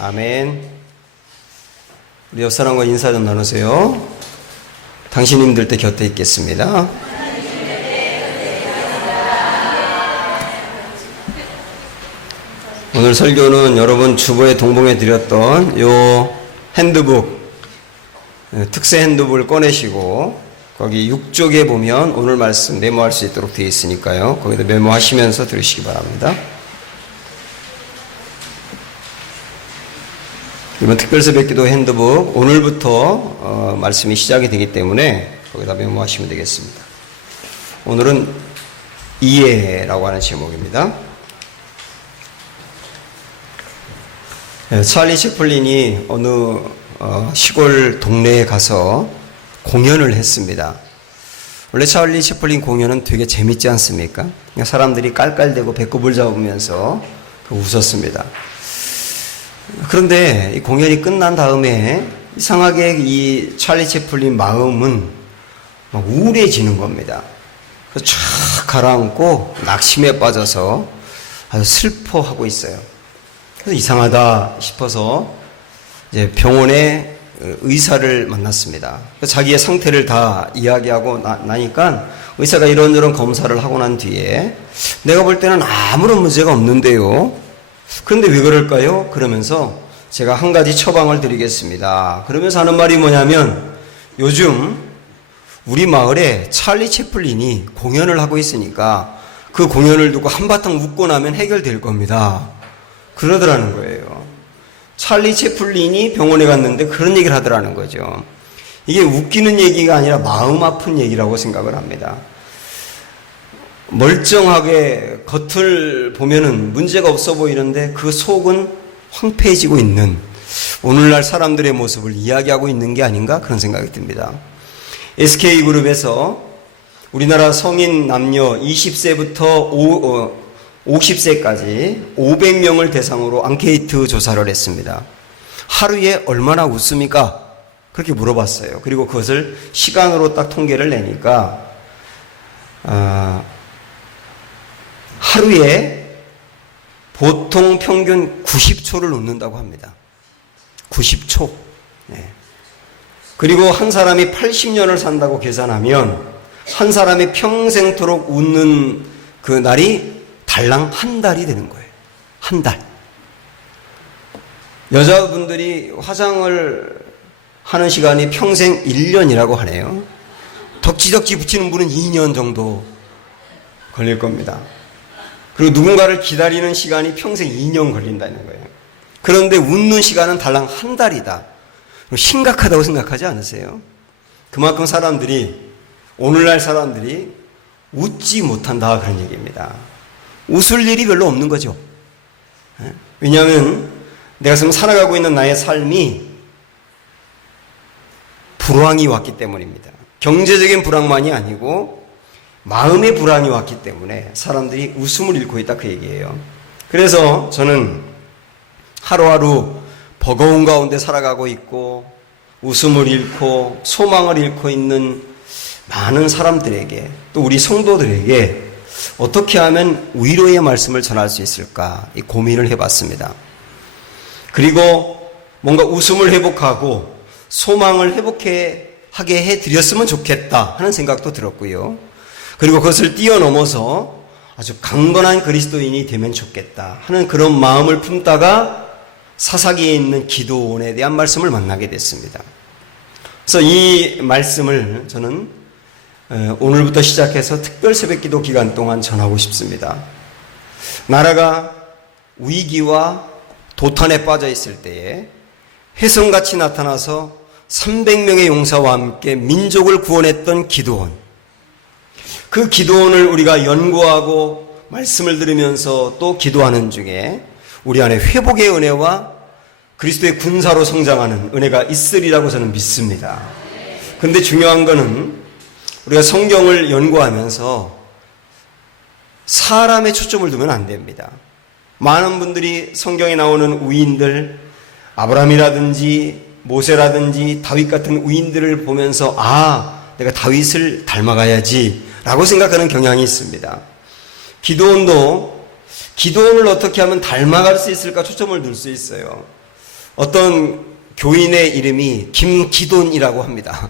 아멘. 우리 옆 사람과 인사 좀 나누세요. 당신 힘들 때 곁에 있겠습니다. 오늘 설교는 여러분 주보에 동봉해 드렸던 요 핸드북, 특세 핸드북을 꺼내시고 거기 6쪽에 보면 오늘 말씀 메모할 수 있도록 되어 있으니까요. 거기다 메모하시면서 들으시기 바랍니다. 이번 특별새벽기도 핸드북 오늘부터 말씀이 시작이 되기 때문에 거기다 메모하시면 되겠습니다. 오늘은 이해라고 하는 제목입니다. 찰리 채플린이 어느 시골 동네에 가서 공연을 했습니다. 원래 찰리 채플린 공연은 되게 재밌지 않습니까? 사람들이 깔깔대고 배꼽을 잡으면서 웃었습니다. 그런데 이 공연이 끝난 다음에 이상하게 이 찰리 채플린 마음은 막 우울해지는 겁니다. 그래서 쫙 가라앉고 낙심에 빠져서 아주 슬퍼하고 있어요. 그래서 이상하다 싶어서 이제 병원에 의사를 만났습니다. 자기의 상태를 다 이야기하고 나니까 의사가 이런저런 검사를 하고 난 뒤에 내가 볼 때는 아무런 문제가 없는데요. 그런데 왜 그럴까요? 그러면서 제가 한 가지 처방을 드리겠습니다. 그러면서 하는 말이 뭐냐면 요즘 우리 마을에 찰리 채플린이 공연을 하고 있으니까 그 공연을 두고 한바탕 웃고 나면 해결될 겁니다. 그러더라는 거예요. 찰리 채플린이 병원에 갔는데 그런 얘기를 하더라는 거죠. 이게 웃기는 얘기가 아니라 마음 아픈 얘기라고 생각을 합니다. 멀쩡하게 겉을 보면은 문제가 없어 보이는데 그 속은 황폐해지고 있는 오늘날 사람들의 모습을 이야기하고 있는 게 아닌가 그런 생각이 듭니다. SK그룹에서 우리나라 성인 남녀 20세부터 50세까지 500명을 대상으로 앙케이트 조사를 했습니다. 하루에 얼마나 웃습니까? 그렇게 물어봤어요. 그리고 그것을 시간으로 딱 통계를 내니까 하루에 보통 평균 90초를 웃는다고 합니다. 90초. 네. 그리고 한 사람이 80년을 산다고 계산하면 한 사람이 평생토록 웃는 그 날이 달랑 한 달이 되는 거예요. 한 달. 여자분들이 화장을 하는 시간이 평생 1년이라고 하네요. 덕지덕지 붙이는 분은 2년 정도 걸릴 겁니다. 그리고 누군가를 기다리는 시간이 평생 2년 걸린다는 거예요. 그런데 웃는 시간은 달랑 한 달이다. 심각하다고 생각하지 않으세요? 그만큼 오늘날 사람들이 웃지 못한다 그런 얘기입니다. 웃을 일이 별로 없는 거죠. 왜냐하면 내가 지금 살아가고 있는 나의 삶이 불황이 왔기 때문입니다. 경제적인 불황만이 아니고 마음의 불황이 왔기 때문에 사람들이 웃음을 잃고 있다 그 얘기예요. 그래서 저는 하루하루 버거운 가운데 살아가고 있고 웃음을 잃고 소망을 잃고 있는 많은 사람들에게 또 우리 성도들에게 어떻게 하면 위로의 말씀을 전할 수 있을까 이 고민을 해봤습니다. 그리고 뭔가 웃음을 회복하고 소망을 회복하게 해드렸으면 좋겠다 하는 생각도 들었고요. 그리고 그것을 뛰어넘어서 아주 강건한 그리스도인이 되면 좋겠다 하는 그런 마음을 품다가 사사기에 있는 기도원에 대한 말씀을 만나게 됐습니다. 그래서 이 말씀을 저는 오늘부터 시작해서 특별 새벽기도 기간 동안 전하고 싶습니다. 나라가 위기와 도탄에 빠져 있을 때에 혜성같이 나타나서 300명의 용사와 함께 민족을 구원했던 기도원. 그 기도원을 우리가 연구하고 말씀을 들으면서 또 기도하는 중에 우리 안에 회복의 은혜와 그리스도의 군사로 성장하는 은혜가 있으리라고 저는 믿습니다. 그런데 중요한 거는 우리가 성경을 연구하면서 사람의 초점을 두면 안 됩니다. 많은 분들이 성경에 나오는 위인들, 아브라함이라든지 모세라든지 다윗 같은 위인들을 보면서 내가 다윗을 닮아가야지 라고 생각하는 경향이 있습니다. 기도원을 어떻게 하면 닮아갈 수 있을까 초점을 둘 수 있어요. 어떤 교인의 이름이 김기돈이라고 합니다.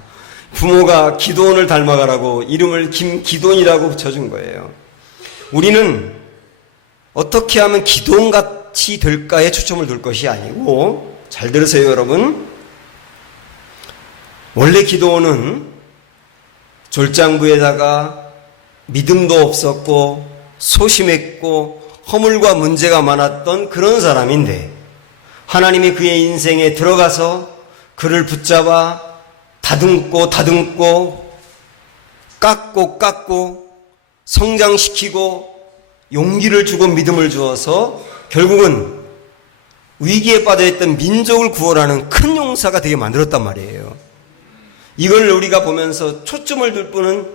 부모가 기돈을 닮아가라고 이름을 김기돈이라고 붙여준 거예요. 우리는 어떻게 하면 기돈같이 될까에 초점을 둘 것이 아니고, 잘 들으세요 여러분. 원래 기도는 졸장부에다가 믿음도 없었고 소심했고 허물과 문제가 많았던 그런 사람인데, 하나님이 그의 인생에 들어가서 그를 붙잡아 다듬고 깎고 성장시키고 용기를 주고 믿음을 주어서 결국은 위기에 빠져있던 민족을 구원하는 큰 용사가 되게 만들었단 말이에요. 이걸 우리가 보면서 초점을 둘 분은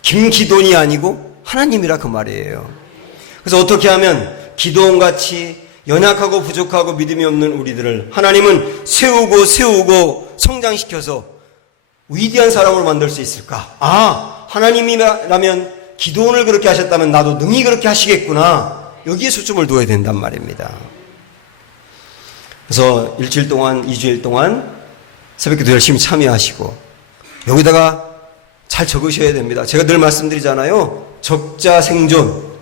김기돈이 아니고 하나님이라 그 말이에요. 그래서 어떻게 하면 기도원같이 연약하고 부족하고 믿음이 없는 우리들을 하나님은 세우고 성장시켜서 위대한 사람으로 만들 수 있을까? 하나님이라면 기도원을 그렇게 하셨다면 나도 능히 그렇게 하시겠구나. 여기에 초점을 두어야 된단 말입니다. 그래서 일주일 동안, 2주일 동안 새벽기도 열심히 참여하시고 여기다가 잘 적으셔야 됩니다. 제가 늘 말씀드리잖아요. 적자 생존.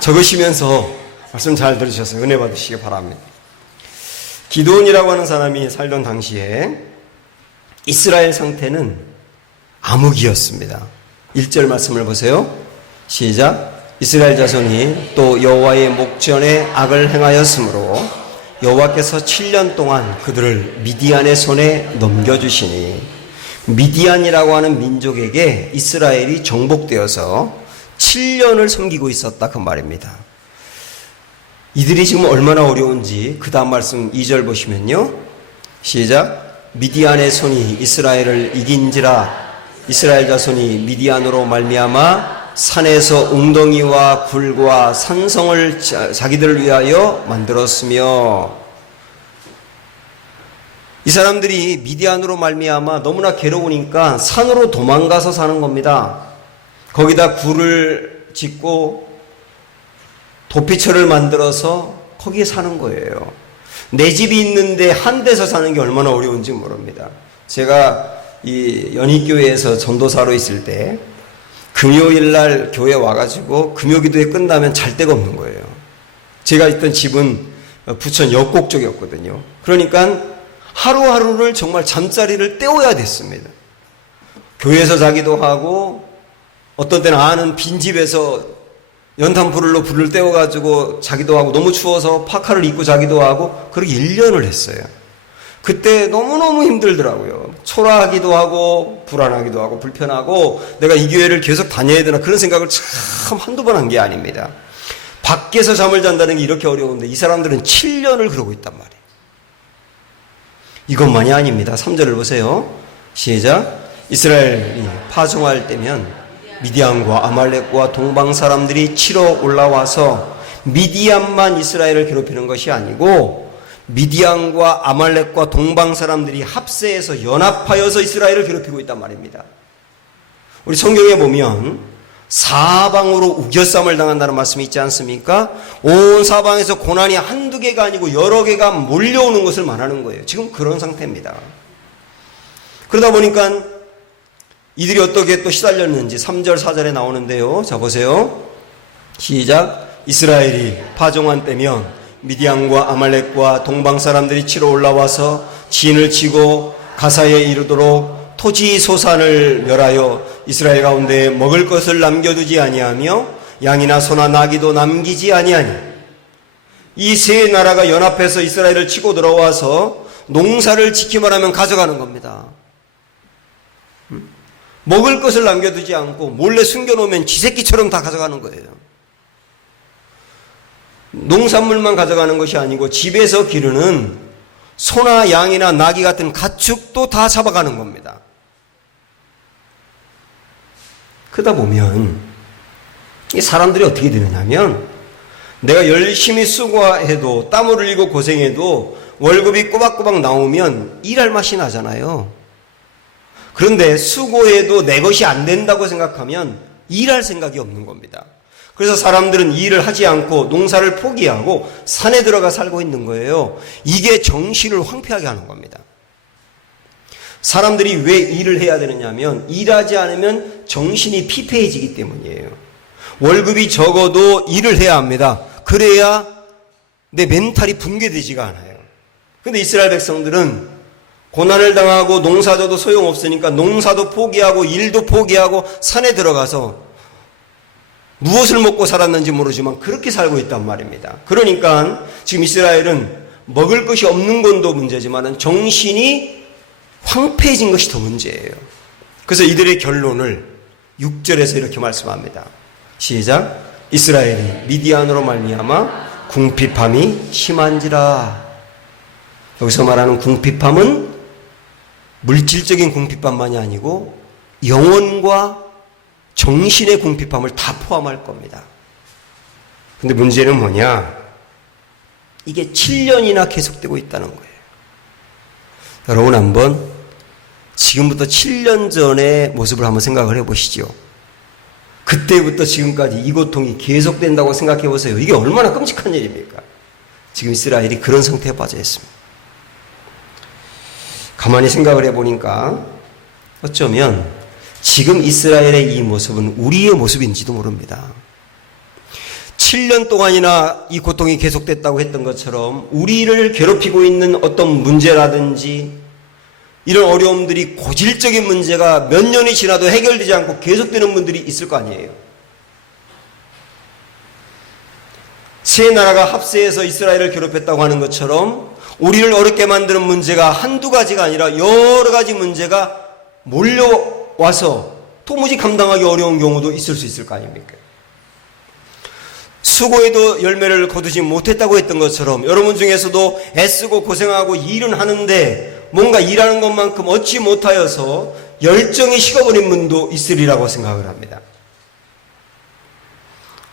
적으시면서 말씀 잘 들으셔서 은혜 받으시기 바랍니다. 기드온이라고 하는 사람이 살던 당시에 이스라엘 상태는 암흑이었습니다. 1절 말씀을 보세요. 시작. 이스라엘 자손이 또 여호와의 목전에 악을 행하였으므로 여호와께서 7년 동안 그들을 미디안의 손에 넘겨주시니, 미디안이라고 하는 민족에게 이스라엘이 정복되어서 7년을 섬기고 있었다 그 말입니다. 이들이 지금 얼마나 어려운지 그 다음 말씀 2절 보시면요. 시작. 미디안의 손이 이스라엘을 이긴지라 이스라엘 자손이 미디안으로 말미암아 산에서 웅덩이와 굴과 산성을 자기들을 위하여 만들었으며, 이 사람들이 미디안으로 말미암아 너무나 괴로우니까 산으로 도망가서 사는 겁니다. 거기다 굴을 짓고 도피처를 만들어서 거기에 사는 거예요. 내 집이 있는데 한 데서 사는 게 얼마나 어려운지 모릅니다. 제가 이 연희교회에서 전도사로 있을 때 금요일날 교회 와가지고 금요기도회 끝나면 잘 데가 없는 거예요. 제가 있던 집은 부천 역곡 쪽이었거든요. 그러니까 하루하루를 정말 잠자리를 때워야 됐습니다. 교회에서 자기도 하고, 어떤 때는 아는 빈집에서 연탄불로 불을 때워가지고 자기도 하고, 너무 추워서 파카를 입고 자기도 하고, 그렇게 1년을 했어요. 그때 너무너무 힘들더라고요. 초라하기도 하고 불안하기도 하고 불편하고 내가 이 교회를 계속 다녀야 되나 그런 생각을 참 한두 번 한 게 아닙니다. 밖에서 잠을 잔다는 게 이렇게 어려운데 이 사람들은 7년을 그러고 있단 말이에요. 이것만이 아닙니다. 3절을 보세요. 시작. 이스라엘이 파송할 때면 미디안과 아말렉과 동방 사람들이 치러 올라와서 미디안만 이스라엘을 괴롭히는 것이 아니고 미디안과 아말렉과 동방 사람들이 합세해서 연합하여서 이스라엘을 괴롭히고 있단 말입니다. 우리 성경에 보면 사방으로 우겨쌈을 당한다는 말씀이 있지 않습니까? 온 사방에서 고난이 한두 개가 아니고 여러 개가 몰려오는 것을 말하는 거예요. 지금 그런 상태입니다. 그러다 보니까 이들이 어떻게 또 시달렸는지 3절 4절에 나오는데요. 자 보세요. 시작. 이스라엘이 파종한 때면 미디안과 아말렉과 동방 사람들이 치러 올라와서 진을 치고 가사에 이르도록 토지 소산을 멸하여 이스라엘 가운데 먹을 것을 남겨두지 아니하며 양이나 소나 나귀도 남기지 아니하니, 이 세 나라가 연합해서 이스라엘을 치고 들어와서 농사를 지키만 하면 가져가는 겁니다. 먹을 것을 남겨두지 않고 몰래 숨겨놓으면 쥐새끼처럼 다 가져가는 거예요. 농산물만 가져가는 것이 아니고 집에서 기르는 소나 양이나 나귀 같은 가축도 다 잡아가는 겁니다. 그러다 보면 이 사람들이 어떻게 되느냐면, 내가 열심히 수고해도 땀을 흘리고 고생해도 월급이 꼬박꼬박 나오면 일할 맛이 나잖아요. 그런데 수고해도 내 것이 안 된다고 생각하면 일할 생각이 없는 겁니다. 그래서 사람들은 일을 하지 않고 농사를 포기하고 산에 들어가 살고 있는 거예요. 이게 정신을 황폐하게 하는 겁니다. 사람들이 왜 일을 해야 되느냐면 일하지 않으면 정신이 피폐해지기 때문이에요. 월급이 적어도 일을 해야 합니다. 그래야 내 멘탈이 붕괴되지가 않아요. 근데 이스라엘 백성들은 고난을 당하고 농사져도 소용없으니까 농사도 포기하고 일도 포기하고 산에 들어가서 무엇을 먹고 살았는지 모르지만 그렇게 살고 있단 말입니다. 그러니까 지금 이스라엘은 먹을 것이 없는 건도 문제지만 정신이 황폐해진 것이 더 문제예요. 그래서 이들의 결론을 6절에서 이렇게 말씀합니다. 시작. 이스라엘이 미디안으로 말미암아 궁핍함이 심한지라. 여기서 말하는 궁핍함은 물질적인 궁핍함만이 아니고 영혼과 정신의 궁핍함을 다 포함할 겁니다. 근데 문제는 뭐냐? 이게 7년이나 계속되고 있다는 거예요. 여러분 한번 지금부터 7년 전의 모습을 한번 생각을 해보시죠. 그때부터 지금까지 이 고통이 계속된다고 생각해 보세요. 이게 얼마나 끔찍한 일입니까? 지금 이스라엘이 그런 상태에 빠져 있습니다. 가만히 생각을 해보니까 어쩌면 지금 이스라엘의 이 모습은 우리의 모습인지도 모릅니다. 7년 동안이나 이 고통이 계속됐다고 했던 것처럼 우리를 괴롭히고 있는 어떤 문제라든지 이런 어려움들이 고질적인 문제가 몇 년이 지나도 해결되지 않고 계속되는 분들이 있을 거 아니에요. 세 나라가 합세해서 이스라엘을 괴롭혔다고 하는 것처럼 우리를 어렵게 만드는 문제가 한두 가지가 아니라 여러 가지 문제가 몰려와서 도무지 감당하기 어려운 경우도 있을 수 있을 거 아닙니까? 수고에도 열매를 거두지 못했다고 했던 것처럼 여러분 중에서도 애쓰고 고생하고 일은 하는데 뭔가 일하는 것만큼 얻지 못하여서 열정이 식어버린 분도 있으리라고 생각을 합니다.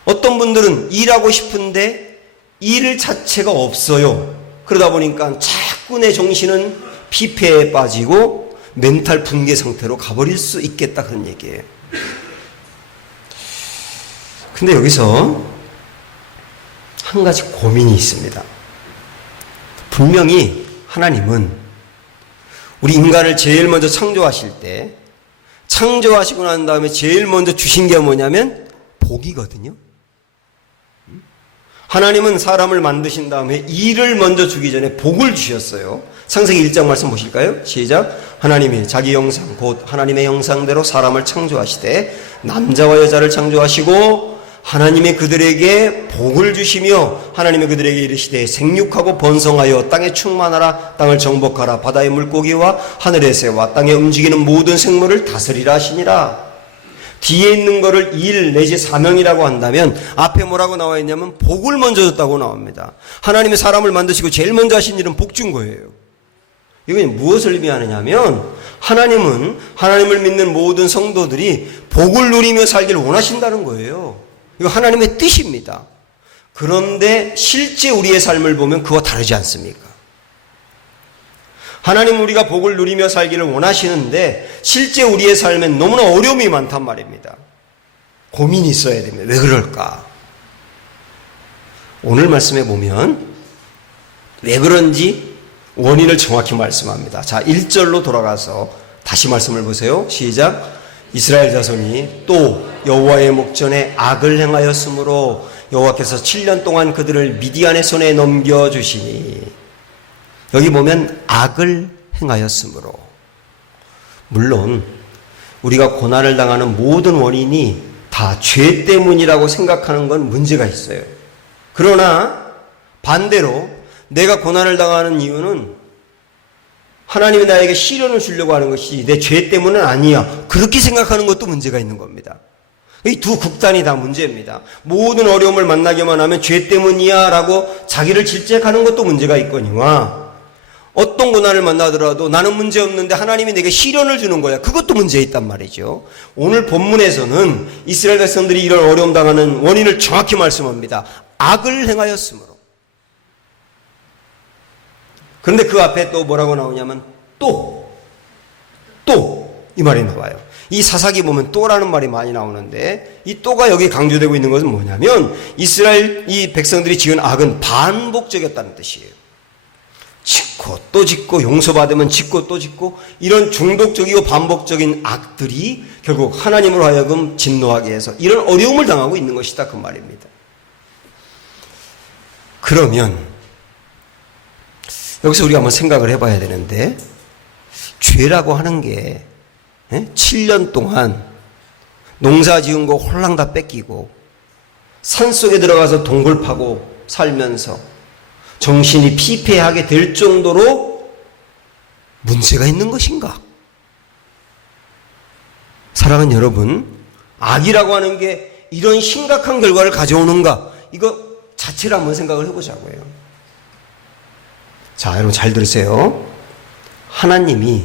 어떤 분들은 일하고 싶은데 일 자체가 없어요. 그러다 보니까 자꾸 내 정신은 피폐에 빠지고 멘탈 붕괴 상태로 가버릴 수 있겠다 그런 얘기예요. 근데 여기서 한 가지 고민이 있습니다. 분명히 하나님은 우리 인간을 제일 먼저 창조하실 때 창조하시고 난 다음에 제일 먼저 주신 게 뭐냐면 복이거든요. 하나님은 사람을 만드신 다음에 일을 먼저 주기 전에 복을 주셨어요. 창세기 1장 말씀 보실까요? 시작. 하나님이 자기 형상 곧 하나님의 형상대로 사람을 창조하시되 남자와 여자를 창조하시고 하나님이 그들에게 복을 주시며 하나님이 그들에게 이르시되 생육하고 번성하여 땅에 충만하라. 땅을 정복하라. 바다의 물고기와 하늘의 새와 땅에 움직이는 모든 생물을 다스리라 하시니라. 뒤에 있는 거를 일 내지 사명이라고 한다면 앞에 뭐라고 나와 있냐면 복을 먼저 줬다고 나옵니다. 하나님이 사람을 만드시고 제일 먼저 하신 일은 복 준 거예요. 이건 무엇을 의미하느냐면 하나님은 하나님을 믿는 모든 성도들이 복을 누리며 살기를 원하신다는 거예요. 이거 하나님의 뜻입니다. 그런데 실제 우리의 삶을 보면 그와 다르지 않습니까? 하나님은 우리가 복을 누리며 살기를 원하시는데 실제 우리의 삶엔 너무나 어려움이 많단 말입니다. 고민이 있어야 됩니다. 왜 그럴까? 오늘 말씀에 보면 왜 그런지 원인을 정확히 말씀합니다. 자, 1절로 돌아가서 다시 말씀을 보세요. 시작. 이스라엘 자손이 또 여호와의 목전에 악을 행하였으므로 여호와께서 7년 동안 그들을 미디안의 손에 넘겨주시니 여기 보면 악을 행하였으므로 물론 우리가 고난을 당하는 모든 원인이 다 죄 때문이라고 생각하는 건 문제가 있어요. 그러나 반대로 내가 고난을 당하는 이유는 하나님이 나에게 시련을 주려고 하는 것이 내 죄 때문은 아니야. 그렇게 생각하는 것도 문제가 있는 겁니다. 이 두 극단이 다 문제입니다. 모든 어려움을 만나기만 하면 죄 때문이야 라고 자기를 질책하는 것도 문제가 있거니와 어떤 고난을 만나더라도 나는 문제 없는데 하나님이 내게 시련을 주는 거야. 그것도 문제 있단 말이죠. 오늘 본문에서는 이스라엘 백성들이 이런 어려움 당하는 원인을 정확히 말씀합니다. 악을 행하였으므로. 그런데 그 앞에 또 뭐라고 나오냐면 또 이 말이 나와요. 이 사사기 보면 또라는 말이 많이 나오는데 이 또가 여기 강조되고 있는 것은 뭐냐면 이스라엘 이 백성들이 지은 악은 반복적이었다는 뜻이에요. 짓고 또 짓고 용서받으면 짓고 또 짓고 이런 중독적이고 반복적인 악들이 결국 하나님으로 하여금 진노하게 해서 이런 어려움을 당하고 있는 것이다 그 말입니다. 그러면 여기서 우리가 한번 생각을 해봐야 되는데 죄라고 하는 게 7년 동안 농사 지은 거 홀랑 다 뺏기고 산속에 들어가서 동굴 파고 살면서 정신이 피폐하게 될 정도로 문제가 있는 것인가? 사랑하는 여러분, 악이라고 하는 게 이런 심각한 결과를 가져오는가? 이거 자체를 한번 생각을 해보자고요. 자, 여러분 잘 들으세요. 하나님이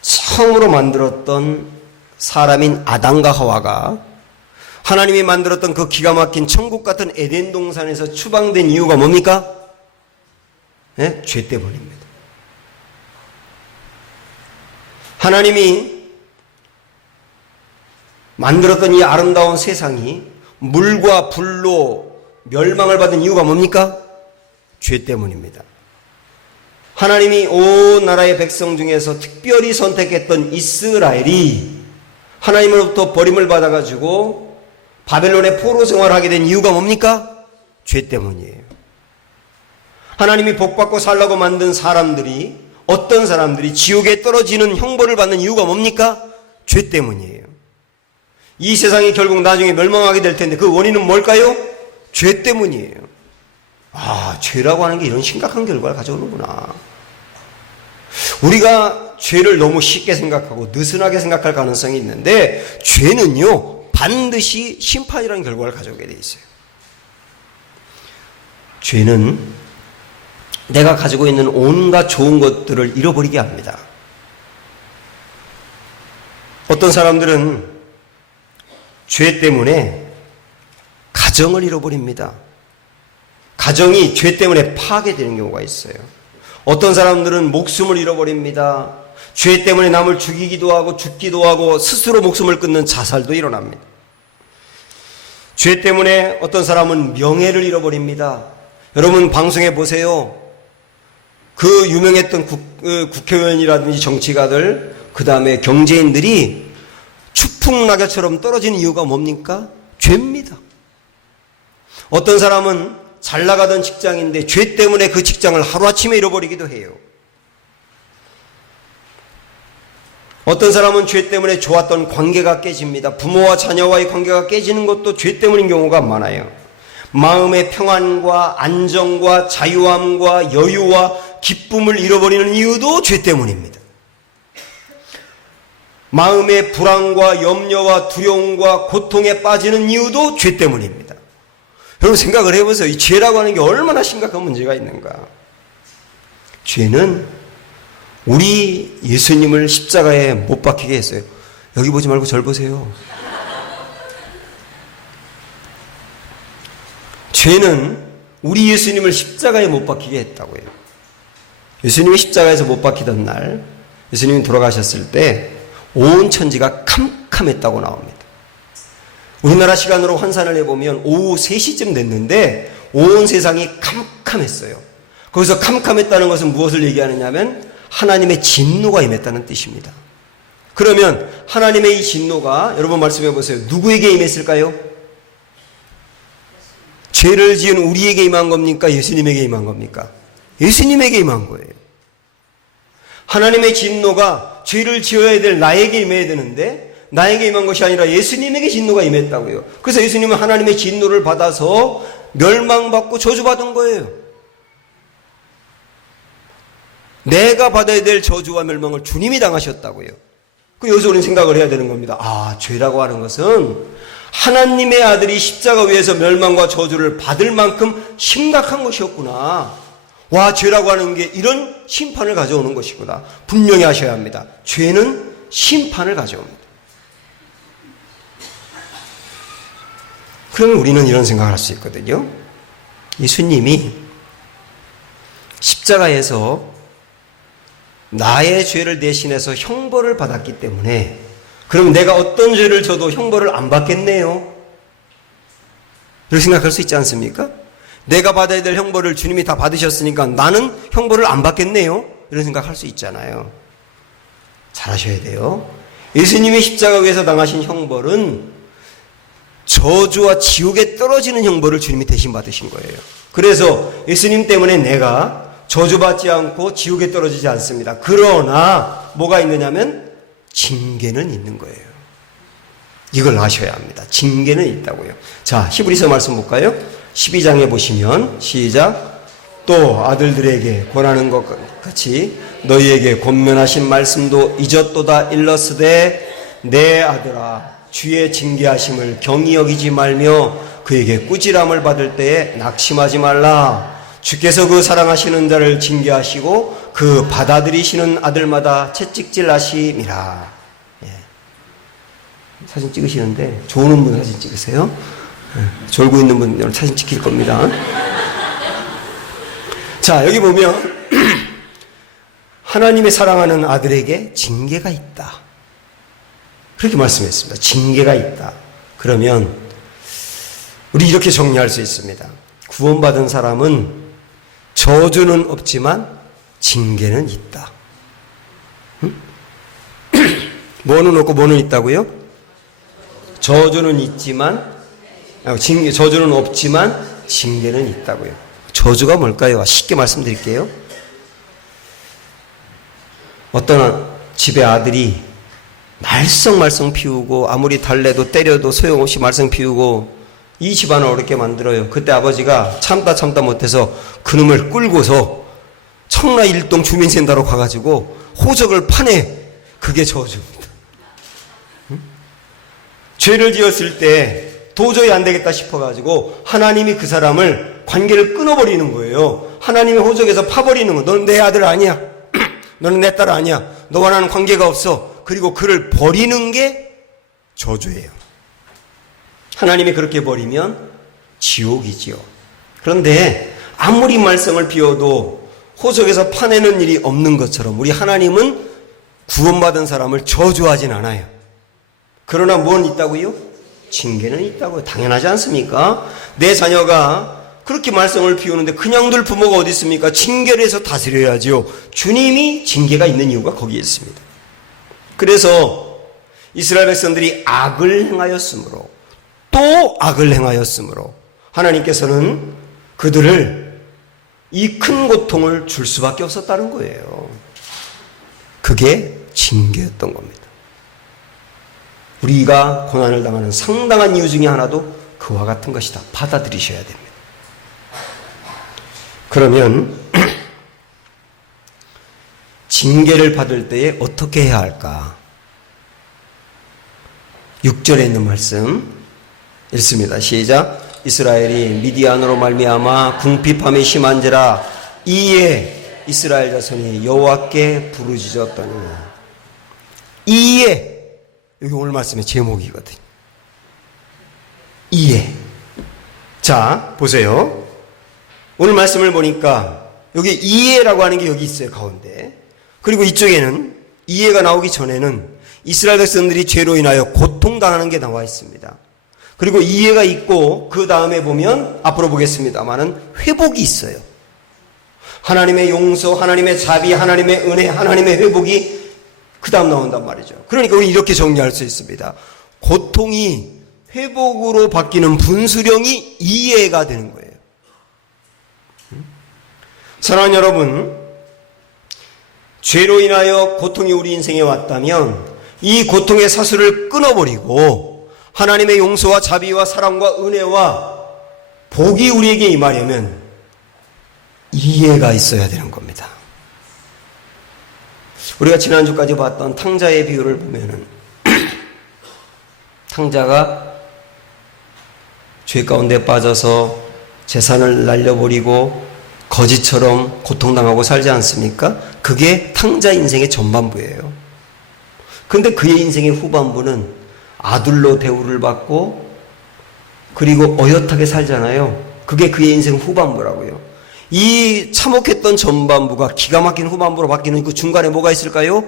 처음으로 만들었던 사람인 아담과 하와가 하나님이 만들었던 그 기가 막힌 천국 같은 에덴 동산에서 추방된 이유가 뭡니까? 네? 죄 때문입니다. 하나님이 만들었던 이 아름다운 세상이 물과 불로 멸망을 받은 이유가 뭡니까? 죄 때문입니다. 하나님이 온 나라의 백성 중에서 특별히 선택했던 이스라엘이 하나님으로부터 버림을 받아가지고 바벨론의 포로 생활하게 된 이유가 뭡니까? 죄 때문이에요. 하나님이 복받고 살라고 만든 사람들이 어떤 사람들이 지옥에 떨어지는 형벌을 받는 이유가 뭡니까? 죄 때문이에요. 이 세상이 결국 나중에 멸망하게 될 텐데 그 원인은 뭘까요? 죄 때문이에요. 아, 죄라고 하는 게 이런 심각한 결과를 가져오는구나. 우리가 죄를 너무 쉽게 생각하고 느슨하게 생각할 가능성이 있는데 죄는요 반드시 심판이라는 결과를 가져오게 돼 있어요. 죄는 내가 가지고 있는 온갖 좋은 것들을 잃어버리게 합니다. 어떤 사람들은 죄 때문에 가정을 잃어버립니다. 가정이 죄 때문에 파괴되는 경우가 있어요. 어떤 사람들은 목숨을 잃어버립니다. 죄 때문에 남을 죽이기도 하고 죽기도 하고 스스로 목숨을 끊는 자살도 일어납니다. 죄 때문에 어떤 사람은 명예를 잃어버립니다. 여러분 방송에 보세요. 그 유명했던 국회의원이라든지 정치가들, 그 다음에 경제인들이 추풍낙엽처럼 떨어지는 이유가 뭡니까? 죄입니다. 어떤 사람은 잘 나가던 직장인데 죄 때문에 그 직장을 하루아침에 잃어버리기도 해요. 어떤 사람은 죄 때문에 좋았던 관계가 깨집니다. 부모와 자녀와의 관계가 깨지는 것도 죄 때문인 경우가 많아요. 마음의 평안과 안정과 자유함과 여유와 기쁨을 잃어버리는 이유도 죄 때문입니다. 마음의 불안과 염려와 두려움과 고통에 빠지는 이유도 죄 때문입니다. 여러분 생각을 해보세요. 이 죄라고 하는 게 얼마나 심각한 문제가 있는가. 죄는 우리 예수님을 십자가에 못 박히게 했어요. 여기 보지 말고 절 보세요. 죄는 우리 예수님을 십자가에 못 박히게 했다고요. 예수님이 십자가에서 못 박히던 날 예수님이 돌아가셨을 때 온 천지가 캄캄했다고 나옵니다. 우리나라 시간으로 환산을 해보면 오후 3시쯤 됐는데 온 세상이 캄캄했어요. 거기서 캄캄했다는 것은 무엇을 얘기하느냐면 하나님의 진노가 임했다는 뜻입니다. 그러면 하나님의 이 진노가 여러분 말씀해 보세요. 누구에게 임했을까요? 죄를 지은 우리에게 임한 겁니까? 예수님에게 임한 겁니까? 예수님에게 임한 거예요. 하나님의 진노가 죄를 지어야 될 나에게 임해야 되는데 나에게 임한 것이 아니라 예수님에게 진노가 임했다고요. 그래서 예수님은 하나님의 진노를 받아서 멸망받고 저주받은 거예요. 내가 받아야 될 저주와 멸망을 주님이 당하셨다고요. 여기서 우리는 생각을 해야 되는 겁니다. 아, 죄라고 하는 것은 하나님의 아들이 십자가 위에서 멸망과 저주를 받을 만큼 심각한 것이었구나. 와, 죄라고 하는 게 이런 심판을 가져오는 것이구나. 분명히 하셔야 합니다. 죄는 심판을 가져옵니다. 그러면 우리는 이런 생각을 할 수 있거든요. 예수님이 십자가에서 나의 죄를 대신해서 형벌을 받았기 때문에 그럼 내가 어떤 죄를 져도 형벌을 안 받겠네요? 이렇게 생각할 수 있지 않습니까? 내가 받아야 될 형벌을 주님이 다 받으셨으니까 나는 형벌을 안 받겠네요? 이런 생각할 수 있잖아요. 잘하셔야 돼요. 예수님이 십자가 위에서 당하신 형벌은 저주와 지옥에 떨어지는 형벌을 주님이 대신 받으신 거예요. 그래서 예수님 때문에 내가 저주받지 않고 지옥에 떨어지지 않습니다. 그러나 뭐가 있느냐면 징계는 있는 거예요. 이걸 아셔야 합니다. 징계는 있다고요. 자, 히브리서 말씀 볼까요? 12장에 보시면 시작. 또 아들들에게 권하는 것 같이 너희에게 권면하신 말씀도 잊었도다 일렀으되 내 아들아 주의 징계하심을 경히 여기지 말며 그에게 꾸지람을 받을 때에 낙심하지 말라. 주께서 그 사랑하시는 자를 징계하시고 그 받아들이시는 아들마다 채찍질 하심이라. 예. 사진 찍으시는데 좋은 분 사진 찍으세요. 예. 졸고 있는 분 사진 찍힐 겁니다. 자, 여기 보면 하나님의 사랑하는 아들에게 징계가 있다. 그렇게 말씀했습니다. 징계가 있다. 그러면 우리 이렇게 정리할 수 있습니다. 구원받은 사람은 저주는 없지만 징계는 있다. 응? 뭐는 없고 뭐는 있다고요? 저주는 있지만 저주는 없지만 징계는 있다고요. 저주가 뭘까요? 쉽게 말씀드릴게요. 어떤 집에 아들이 말썽말썽 피우고 아무리 달래도 때려도 소용없이 말썽 피우고 이 집안을 어렵게 만들어요. 그때 아버지가 참다 못해서 그놈을 끌고서 청라 일동 주민센터로 가가지고 호적을 파내. 그게 저주입니다. 응? 죄를 지었을 때 도저히 안 되겠다 싶어가지고 하나님이 그 사람을 관계를 끊어버리는 거예요. 하나님의 호적에서 파버리는 거. 너는 내 아들 아니야. 너는 내 딸 아니야. 너와 나는 관계가 없어. 그리고 그를 버리는 게 저주예요. 하나님이 그렇게 버리면 지옥이지요. 그런데 아무리 말썽을 피워도 호적에서 파내는 일이 없는 것처럼 우리 하나님은 구원받은 사람을 저주하진 않아요. 그러나 뭔 있다고요? 징계는 있다고요. 당연하지 않습니까? 내 자녀가 그렇게 말썽을 피우는데 그냥 둘 부모가 어디 있습니까? 징계를 해서 다스려야지요. 주님이 징계가 있는 이유가 거기에 있습니다. 그래서 이스라엘 백성들이 악을 행하였으므로 또 악을 행하였으므로 하나님께서는 그들을 이 큰 고통을 줄 수밖에 없었다는 거예요. 그게 징계였던 겁니다. 우리가 고난을 당하는 상당한 이유 중에 하나도 그와 같은 것이다. 받아들이셔야 됩니다. 그러면 징계를 받을 때에 어떻게 해야 할까? 6절에 있는 말씀 읽습니다. 시작. 이스라엘이 미디안으로 말미암아 궁핍함이 심한지라 이에 이스라엘 자손이 여호와께 부르짖었더니. 이에, 여기 오늘 말씀의 제목이거든요. 이에. 자, 보세요. 오늘 말씀을 보니까 여기 이해라고 하는 게 여기 있어요, 가운데. 그리고 이쪽에는 이해가 나오기 전에는 이스라엘 백성들이 죄로 인하여 고통당하는 게 나와 있습니다. 그리고 이해가 있고 그 다음에 보면 앞으로 보겠습니다만은 회복이 있어요. 하나님의 용서, 하나님의 자비, 하나님의 은혜, 하나님의 회복이 그 다음 나온단 말이죠. 그러니까 우리 이렇게 정리할 수 있습니다. 고통이 회복으로 바뀌는 분수령이 이해가 되는 거예요. 사랑하는 여러분, 죄로 인하여 고통이 우리 인생에 왔다면 이 고통의 사슬을 끊어버리고 하나님의 용서와 자비와 사랑과 은혜와 복이 우리에게 임하려면 이해가 있어야 되는 겁니다. 우리가 지난주까지 봤던 탕자의 비유를 보면은 탕자가 죄 가운데 빠져서 재산을 날려버리고 거지처럼 고통당하고 살지 않습니까? 그게 탕자 인생의 전반부예요. 그런데 그의 인생의 후반부는 아들로 대우를 받고 그리고 어엿하게 살잖아요. 그게 그의 인생 후반부라고요. 이 참혹했던 전반부가 기가 막힌 후반부로 바뀌는 그 중간에 뭐가 있을까요?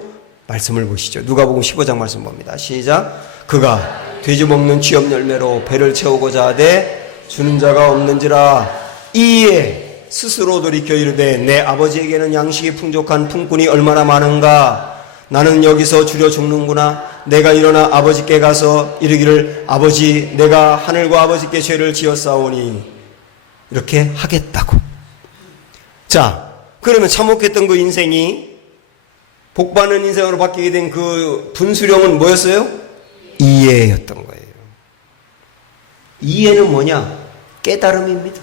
말씀을 보시죠. 누가복음 15장 말씀 봅니다. 시작. 그가 돼지 먹는 취업 열매로 배를 채우고자 하되 주는 자가 없는지라. 이에 스스로 돌이켜 이르되 내 아버지에게는 양식이 풍족한 품꾼이 얼마나 많은가. 나는 여기서 줄여 죽는구나. 내가 일어나 아버지께 가서 이르기를 아버지 내가 하늘과 아버지께 죄를 지었사오니 이렇게 하겠다고. 자, 그러면 참혹했던 그 인생이 복받는 인생으로 바뀌게 된 그 분수령은 뭐였어요? 이해였던 거예요. 이해는 뭐냐? 깨달음입니다.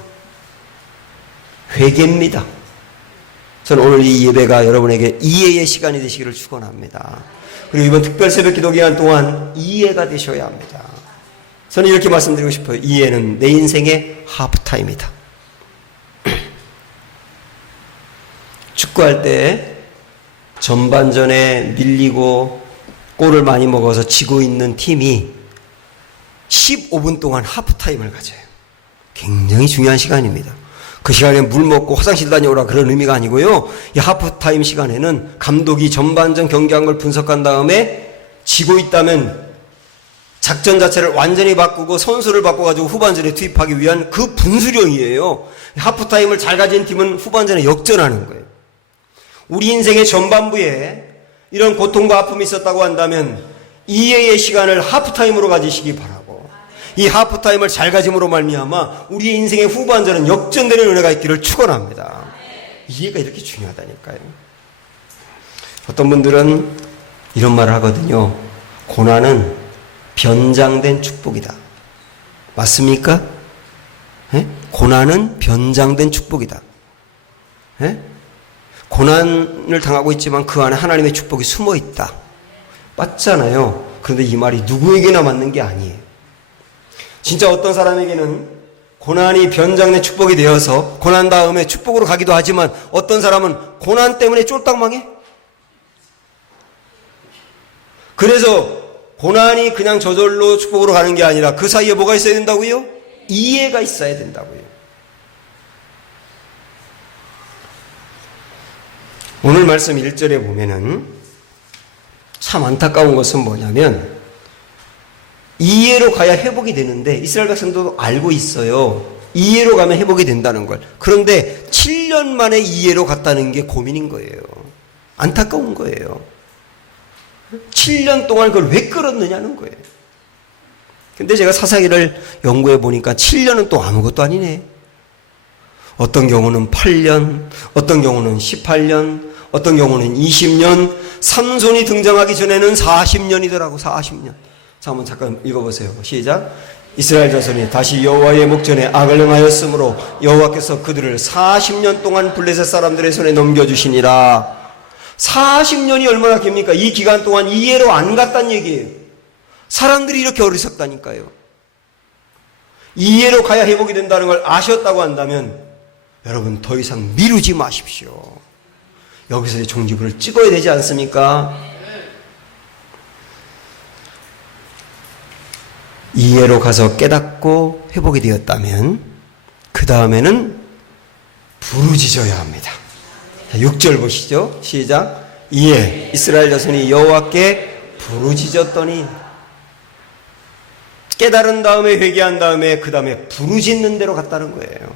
회개입니다. 저는 오늘 이 예배가 여러분에게 이해의 시간이 되시기를 축원합니다. 그리고 이번 특별 새벽 기도 기간 동안 이해가 되셔야 합니다. 저는 이렇게 말씀드리고 싶어요. 이해는 내 인생의 하프타임이다. 축구할 때 전반전에 밀리고 골을 많이 먹어서 지고 있는 팀이 15분 동안 하프타임을 가져요. 굉장히 중요한 시간입니다. 그 시간에 물 먹고 화장실 다녀오라 그런 의미가 아니고요. 이 하프타임 시간에는 감독이 전반전 경기한 걸 분석한 다음에 지고 있다면 작전 자체를 완전히 바꾸고 선수를 바꿔가지고 후반전에 투입하기 위한 그 분수령이에요. 하프타임을 잘 가진 팀은 후반전에 역전하는 거예요. 우리 인생의 전반부에 이런 고통과 아픔이 있었다고 한다면 이해의 시간을 하프타임으로 가지시기 바라고, 이 하프타임을 잘 가짐으로 말미암아 우리의 인생의 후반전은 역전되는 은혜가 있기를 축원합니다. 이해가 이렇게 중요하다니까요. 어떤 분들은 이런 말을 하거든요. 고난은 변장된 축복이다. 맞습니까? 에? 고난은 변장된 축복이다. 에? 고난을 당하고 있지만 그 안에 하나님의 축복이 숨어 있다. 맞잖아요. 그런데 이 말이 누구에게나 맞는 게 아니에요. 진짜 어떤 사람에게는 고난이 변장된 축복이 되어서 고난 다음에 축복으로 가기도 하지만 어떤 사람은 고난 때문에 쫄딱 망해. 그래서 고난이 그냥 저절로 축복으로 가는 게 아니라 그 사이에 뭐가 있어야 된다고요? 이해가 있어야 된다고요. 오늘 말씀 1절에 보면은 참 안타까운 것은 뭐냐면 이해로 가야 회복이 되는데 이스라엘 백성도 알고 있어요. 이해로 가면 회복이 된다는 걸. 그런데 7년 만에 이해로 갔다는 게 고민인 거예요. 안타까운 거예요. 7년 동안 그걸 왜 끌었느냐는 거예요. 근데 제가 사사기를 연구해 보니까 7년은 또 아무것도 아니네. 어떤 경우는 8년, 어떤 경우는 18년, 어떤 경우는 20년, 삼손이 등장하기 전에는 40년이더라고. 40년. 자, 한번 잠깐 읽어보세요. 시작. 이스라엘 자손이 다시 여호와의 목전에 악을 행하였으므로 여호와께서 그들을 40년 동안 블레셋 사람들의 손에 넘겨주시니라. 40년이 얼마나 깁니까? 이 기간 동안 이해로 안 갔단 얘기예요. 사람들이 이렇게 어리석다니까요. 이해로 가야 회복이 된다는 걸 아셨다고 한다면 여러분 더 이상 미루지 마십시오. 여기서의 종지부를 찍어야 되지 않습니까? 이해로 가서 깨닫고 회복이 되었다면 그 다음에는 부르짖어야 합니다. 6절 보시죠. 시작. 이에 이스라엘 자손이 여호와께 부르짖었더니, 깨달은 다음에 회개한 다음에 그 다음에 부르짖는 대로 갔다는 거예요.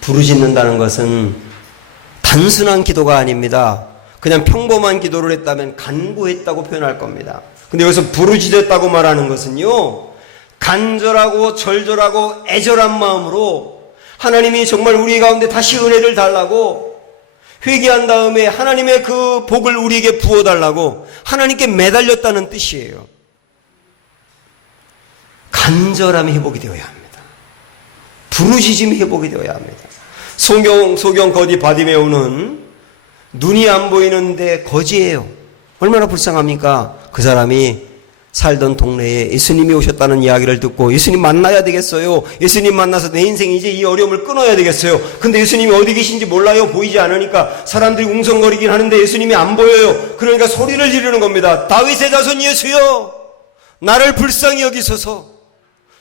부르짖는다는 것은 단순한 기도가 아닙니다. 그냥 평범한 기도를 했다면 간구했다고 표현할 겁니다. 근데 여기서 부르짖었다고 말하는 것은요, 간절하고 절절하고 애절한 마음으로 하나님이 정말 우리 가운데 다시 은혜를 달라고, 회개한 다음에 하나님의 그 복을 우리에게 부어달라고 하나님께 매달렸다는 뜻이에요. 간절함이 회복이 되어야 합니다. 부르짖음이 회복이 되어야 합니다. 소경 거지 바디메오는 눈이 안 보이는데 거지예요. 얼마나 불쌍합니까? 그 사람이 살던 동네에 예수님이 오셨다는 이야기를 듣고 예수님 만나야 되겠어요. 예수님 만나서 내 인생 이제 이 어려움을 끊어야 되겠어요. 근데 예수님이 어디 계신지 몰라요. 보이지 않으니까 사람들이 웅성거리긴 하는데 예수님이 안 보여요. 그러니까 소리를 지르는 겁니다. 다윗의 자손 예수여, 나를 불쌍히 여기소서.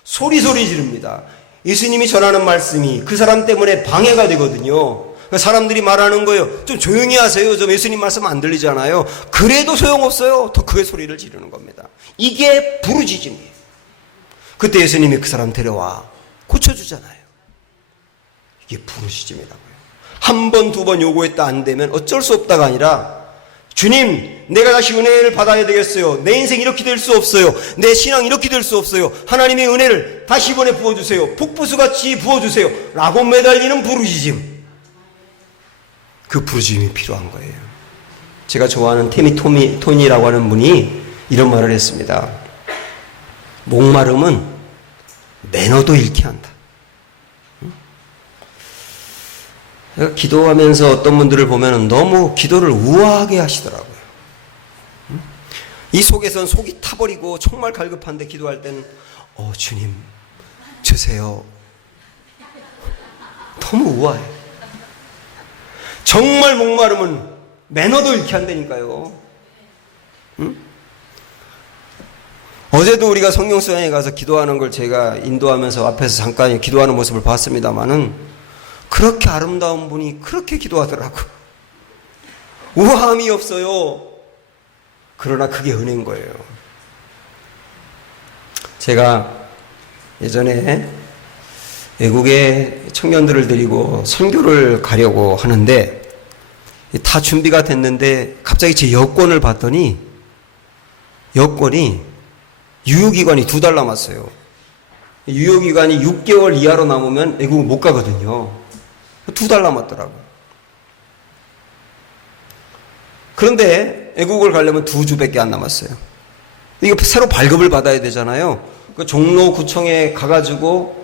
소리 지릅니다. 예수님이 전하는 말씀이 그 사람 때문에 방해가 되거든요. 사람들이 말하는 거예요. 좀 조용히 하세요. 좀 예수님 말씀 안 들리잖아요. 그래도 소용없어요. 더 크게 소리를 지르는 겁니다. 이게 부르짖음이에요. 그때 예수님이 그 사람 데려와 고쳐주잖아요. 이게 부르짖음이라고요. 한 번, 두 번 요구했다 안 되면 어쩔 수 없다가 아니라 주님, 내가 다시 은혜를 받아야 되겠어요. 내 인생 이렇게 될 수 없어요. 내 신앙 이렇게 될 수 없어요. 하나님의 은혜를 다시 이번에 부어주세요. 폭포수같이 부어주세요. 라고 매달리는 부르짖음. 그 부르짖음이 필요한 거예요. 제가 좋아하는 토니라고 하는 분이 이런 말을 했습니다. 목마름은 매너도 잃게 한다. 제가 기도하면서 어떤 분들을 보면 너무 기도를 우아하게 하시더라고요. 이 속에선 속이 타버리고 정말 갈급한데 기도할 때는 주님 주세요. 너무 우아해. 정말 목마름은 매너도 잃게 한다니까요. 응? 어제도 우리가 성경수양에 가서 기도하는 걸 제가 인도하면서 앞에서 잠깐 기도하는 모습을 봤습니다마는 그렇게 아름다운 분이 그렇게 기도하더라고. 우아함이 없어요. 그러나 그게 은혜인 거예요. 제가 예전에 외국에 청년들을 데리고 선교를 가려고 하는데 다 준비가 됐는데 갑자기 제 여권을 봤더니 여권이 유효기간이 2달 남았어요. 유효기간이 6개월 이하로 남으면 외국을 못 가거든요. 2달 남았더라고요. 그런데 외국을 가려면 2주밖에 안 남았어요. 이거 새로 발급을 받아야 되잖아요. 그 종로구청에 가가지고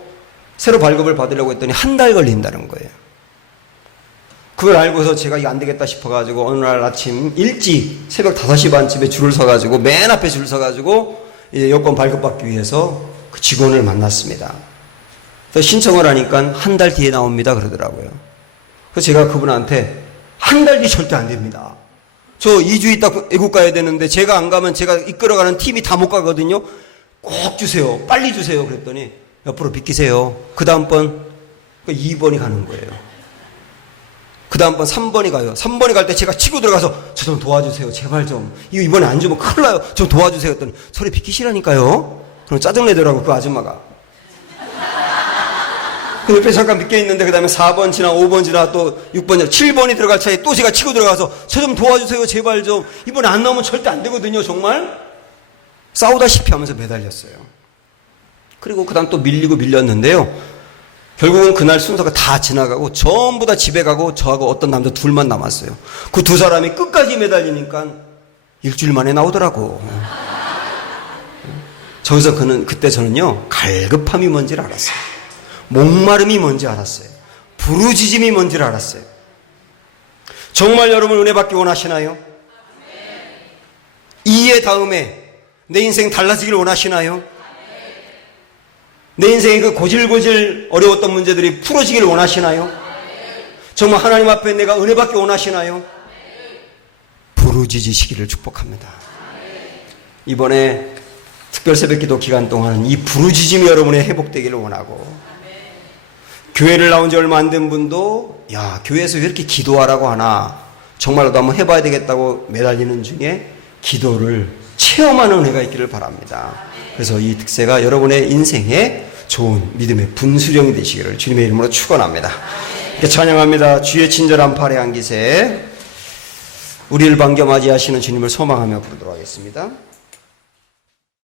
새로 발급을 받으려고 했더니 1달 걸린다는 거예요. 그걸 알고서 제가 이거 안 되겠다 싶어가지고 어느 날 아침 일찍 새벽 5시 반쯤에 줄을 서가지고 맨 앞에 줄 서가지고 여권 발급받기 위해서 그 직원을 만났습니다. 그래서 신청을 하니까 1달 뒤에 나옵니다 그러더라고요. 그래서 제가 그분한테 1달 뒤 절대 안 됩니다. 저 2주 있다 외국 가야 되는데 제가 안 가면 제가 이끌어가는 팀이 다 못 가거든요. 꼭 주세요. 빨리 주세요. 그랬더니 옆으로 비키세요. 그 다음번 2번이 가는 거예요. 그 다음번 3번이 가요. 3번이 갈 때 제가 치고 들어가서 저 좀 도와주세요. 제발 좀. 이거 이번에 안 주면 큰일 나요. 좀 도와주세요. 했더니 소리 비키시라니까요. 그럼 짜증내더라고 그 아줌마가. 그 옆에 잠깐 비껴 있는데 그 다음에 4번 지나 5번 지나 또 6번 지나 7번이 들어갈 차에 또 제가 치고 들어가서 저 좀 도와주세요. 제발 좀. 이번에 안 나오면 절대 안 되거든요. 정말. 싸우다시피 하면서 매달렸어요. 그리고 그 다음 또 밀렸는데요. 결국은 그날 순서가 다 지나가고 전부 다 집에 가고 저하고 어떤 남자 둘만 남았어요. 그 두 사람이 끝까지 매달리니까 일주일 만에 나오더라고. 저기서 그때 저는요 갈급함이 뭔지를 알았어요. 목마름이 뭔지 알았어요. 부르짖음이 뭔지를 알았어요. 정말 여러분 은혜 받기 원하시나요? 이해 다음에 내 인생 달라지길 원하시나요? 내 인생의 그 고질고질 어려웠던 문제들이 풀어지길 원하시나요? 정말 하나님 앞에 내가 은혜 받기 원하시나요? 부르짖으시기를 축복합니다. 이번에 특별 새벽기도 기간 동안은 이 부르짖음이 여러분의 회복되기를 원하고, 교회를 나온 지 얼마 안 된 분도 야 교회에서 왜 이렇게 기도하라고 하나 정말로 한번 해봐야 되겠다고 매달리는 중에 기도를 체험하는 은혜가 있기를 바랍니다. 그래서 이 특세가 여러분의 인생에 좋은 믿음의 분수령이 되시기를 주님의 이름으로 축원합니다. 이렇게 찬양합니다. 주의 친절한 팔에 안기세. 우리를 반겨 맞이하시는 주님을 소망하며 부르도록 하겠습니다.